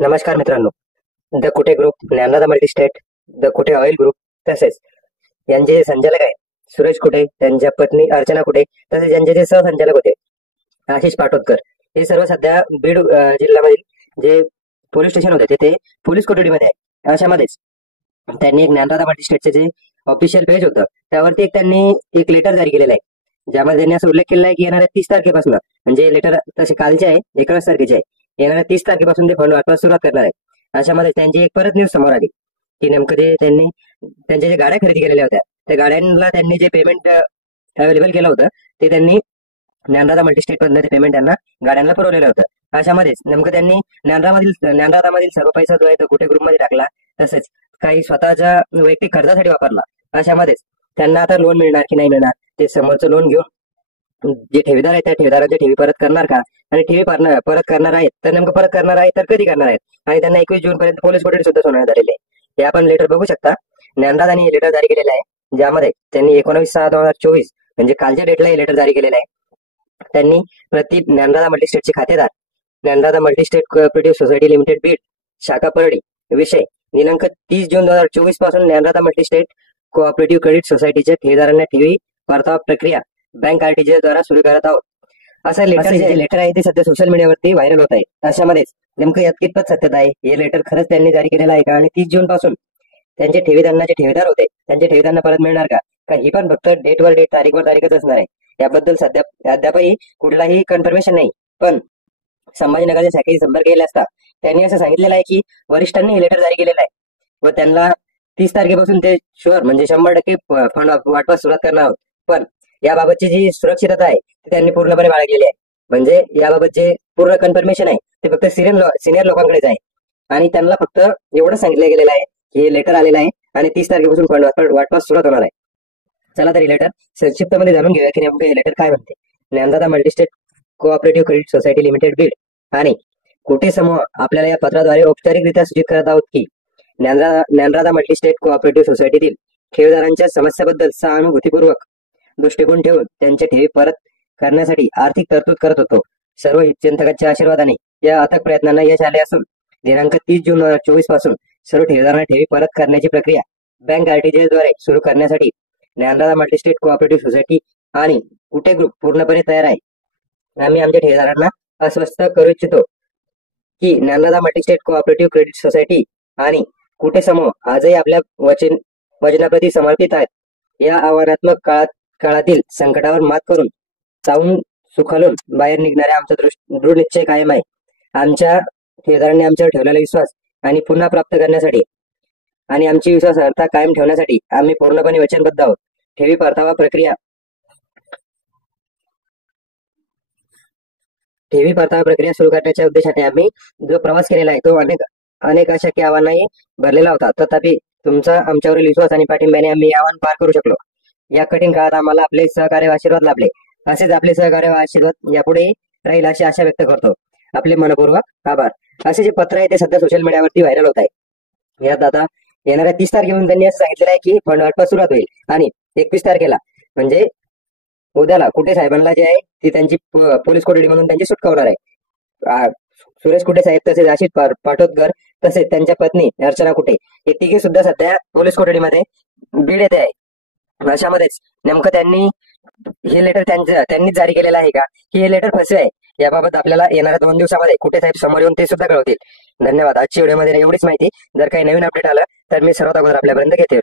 नमस्कार मित्रांनो. The Kute group, Dnyandada multistate, the Kute oil group तसेच यांचे जे संचालक आहेत सुरेश कुटे, त्यांच्या पत्नी अर्चना कुटे, तसेच यांचे जे सहसंचालक होते आशिष पाटोदकर, हे सर्व सध्या बीड जिल्ह्यामधील जे पोलीस स्टेशन होते ते पोलीस कोठडीमध्ये आहे. अशामध्येच त्यांनी एक ज्ञानदादा मल्टीस्टेटचे जे ऑफिशियल पेज होतं त्यावरती त्यांनी एक लेटर जारी केलेलं आहे, ज्यामध्ये त्यांनी असं उल्लेख केला आहे की येणाऱ्या 30 तारखेपासून, म्हणजे लेटर तसे कालचे आहे, 11 तारखेचे आहे, येणाऱ्या 30 तारखेपासून ते फंड वाटपास सुरुवात करणार आहे. अशामध्ये त्यांची एक परत न्यूज समोर आली की नेमकं ते त्यांनी त्यांच्या ज्या गाड्या खरेदी केलेल्या होत्या त्या गाड्यांना त्यांनी जे पेमेंट अवेलेबल केलं होतं ते त्यांनी ज्ञानदादा मल्टीस्टेट मधनं ते पेमेंट त्यांना गाड्यांना पुरवलेलं होतं. अशामध्येच नेमकं त्यांनी ज्ञानदादामधील सर्व पैसा जो आहे तो कुठे ग्रुपमध्ये टाकला, तसेच काही स्वतःच्या वैयक्तिक खर्चासाठी वापरला. अशामध्येच त्यांना आता लोन मिळणार की नाही मिळणार, ते समोरचं लोन घेऊन जे ठेवीदार आहेत त्या ठेवीदारांची ठेवी परत करणार का, आणि ठेवी परत करणार आहेत तर नेमकं परत करणार आहे तर कधी करणार आहेत, आणि त्यांना 21 जून पर्यंत पोलीस कोठडी सुद्धा सोडण्यात आलेली आहे. हे आपण लेटर बघू शकता. ज्ञानदादांनी हे लेटर जारी केलेलं आहे, ज्यामध्ये त्यांनी 19/6/2024 म्हणजे कालच्या डेटला हे लेटर जारी केलेलं आहे. त्यांनी प्रति ज्ञानदादा मल्टीस्टेटचे खातेदार Dnyandada multistate cooperative society limited Beed, शाखा परळी, विषय दिनांक 30 जून 2024 पासून ज्ञानदादा मल्टीस्टेट कोऑपरेटिव्ह क्रेडिट सोसायटीच्या ठेवीदारांना ठेवी परतावा प्रक्रिया बँक आरटीजीएस द्वारा सुरू करत आहोत. असं लेटर आहे ते सध्या सोशल मीडियावरती व्हायरल होत आहे. अशामध्येच नेमकं यात कितपत सत्यता आहे, हे लेटर खरंच त्यांनी जारी केलेलं आहे का, आणि 30 जून पासून त्यांचे ठेवीदारांना जे ठेवीदार होते त्यांचे ठेवीदारांना परत मिळणार का ही पण फक्त डेटवर डेट, तारीखवर तारीखच असणार आहे. याबद्दल सध्या अद्यापही कुठलाही कन्फर्मेशन नाही. पण संभाजीनगरच्या शाखेशी संपर्क केला असता त्यांनी असं सांगितलेलं आहे की वरिष्ठांनी हे लेटर जारी केलेलं आहे व त्यांना 30 तारखेपासून ते शुअर म्हणजे 100% फंड वाटपास सुरुवात करणार आहोत. पण याबाबतची जी सुरक्षितता आहे ती त्यांनी पूर्णपणे बाळगलेली आहे. म्हणजे याबाबत जे पूर्ण कन्फर्मेशन आहे ते फक्त सिनियर लोकांकडेच आहे, आणि त्यांना फक्त एवढं सांगितलं गेलेलं आहे की हे लेटर आलेलं आहे आणि 30 तारखेपासून फंड वाटपास सुरुवात होणार आहे. चला तर लेटर संक्षिप्तमध्ये जाणून घेऊया की नेमकं हे लेटर काय म्हणते. Dnyandada multistate cooperative credit society limited Beed आणि कुटे समूह आपल्याला या पत्राद्वारे औपचारिकरित्या सूचित करत आहोत की ज्ञानदादा मल्टीस्टेट कोऑपरेटिव्ह सोसायटीतील ठेवीदारांच्या समस्याबद्दल सहानुभूतीपूर्वक दृष्टिकोन ठेवून त्यांच्या ठेवी परत करण्यासाठी आर्थिक तरतूद करत होतो. सर्व हितचिंतकांच्या आशीर्वादाने या अथक प्रयत्नांना यश आले असून दिनांक 30 जून 2024 पासून सर्व ठेवीदारांना ठेवी परत करण्याची प्रक्रिया बँक आरटीजीएस द्वारे सुरू करण्यासाठी ज्ञानदादा मल्टीस्टेट कोऑपरेटिव्ह सोसायटी आणि कुटे ग्रुप पूर्णपणे तयार आहे. आम्ही आमच्या ठेवीदारांना अस्वस्थ करू इच्छितो की ज्ञानदादा मल्टीस्टेट कोऑपरेटिव्ह क्रेडिट सोसायटी आणि कुटे समूह आजही आपल्या वचनाप्रती समर्पित आहेत. या आव्हानात्मक काळातील संकटावर मात करून चावून सुखालून बाहेर निघणाऱ्या आमचा दृढ निश्चय कायम आहे. आमच्या ठेवीदारांनी आमच्यावर ठेवलेला विश्वास आणि पुन्हा प्राप्त करण्यासाठी आणि आमची विश्वासार्हता कायम ठेवण्यासाठी आम्ही पूर्णपणे वचनबद्ध आहोत. ठेवी परतावा प्रक्रिया सुरू करण्याच्या उद्देशाने आम्ही जो प्रवास केलेला आहे तो अनेक अशक्य आव्हानांनी भरलेला होता. तथापि तुमचा आमच्यावरील विश्वास आणि पाठिंब्याने आम्ही आव्हान पार करू शकलो. या कठीण काळात आम्हाला आपले सहकार्य व आशीर्वाद लाभले. असेच आपले सहकार्य व आशीर्वाद यापुढेही राहील अशी आशा व्यक्त करतो. आपले मनपूर्वक आभार. असे जे पत्र आहे ते सध्या सोशल मीडियावरती व्हायरल होत आहे. यात आता येणाऱ्या 30 तारखेपासून त्यांनी असं सांगितलेलं आहे की फंड वाटपास सुरुवात होईल, आणि 21 तारखेला म्हणजे उद्याला कुटे साहेबांना जे आहे ती त्यांची पोलीस कोठडीमधून त्यांची सुटका होणार आहे. सुरेश कुटे साहेब तसेच आशिष पाटोदकर तसेच त्यांच्या पत्नी अर्चना कुटे हे तिघे सुद्धा सध्या पोलीस कोठडीमध्ये बीड येथे आहे. अशामध्येच नेमकं त्यांनी हे लेटर त्यांनीच जारी केलेलं आहे का की हे लेटर फसवे आहे, याबाबत आपल्याला येणाऱ्या 2 दिवसामध्ये कुटे साहेब समोर येऊन ते सुद्धा कळवतील. धन्यवाद. आजच्या व्हिडिओमध्ये एवढीच माहिती. जर काही नवीन अपडेट आलं तर मी सर्वात अगोदर आपल्यापर्यंत घेते.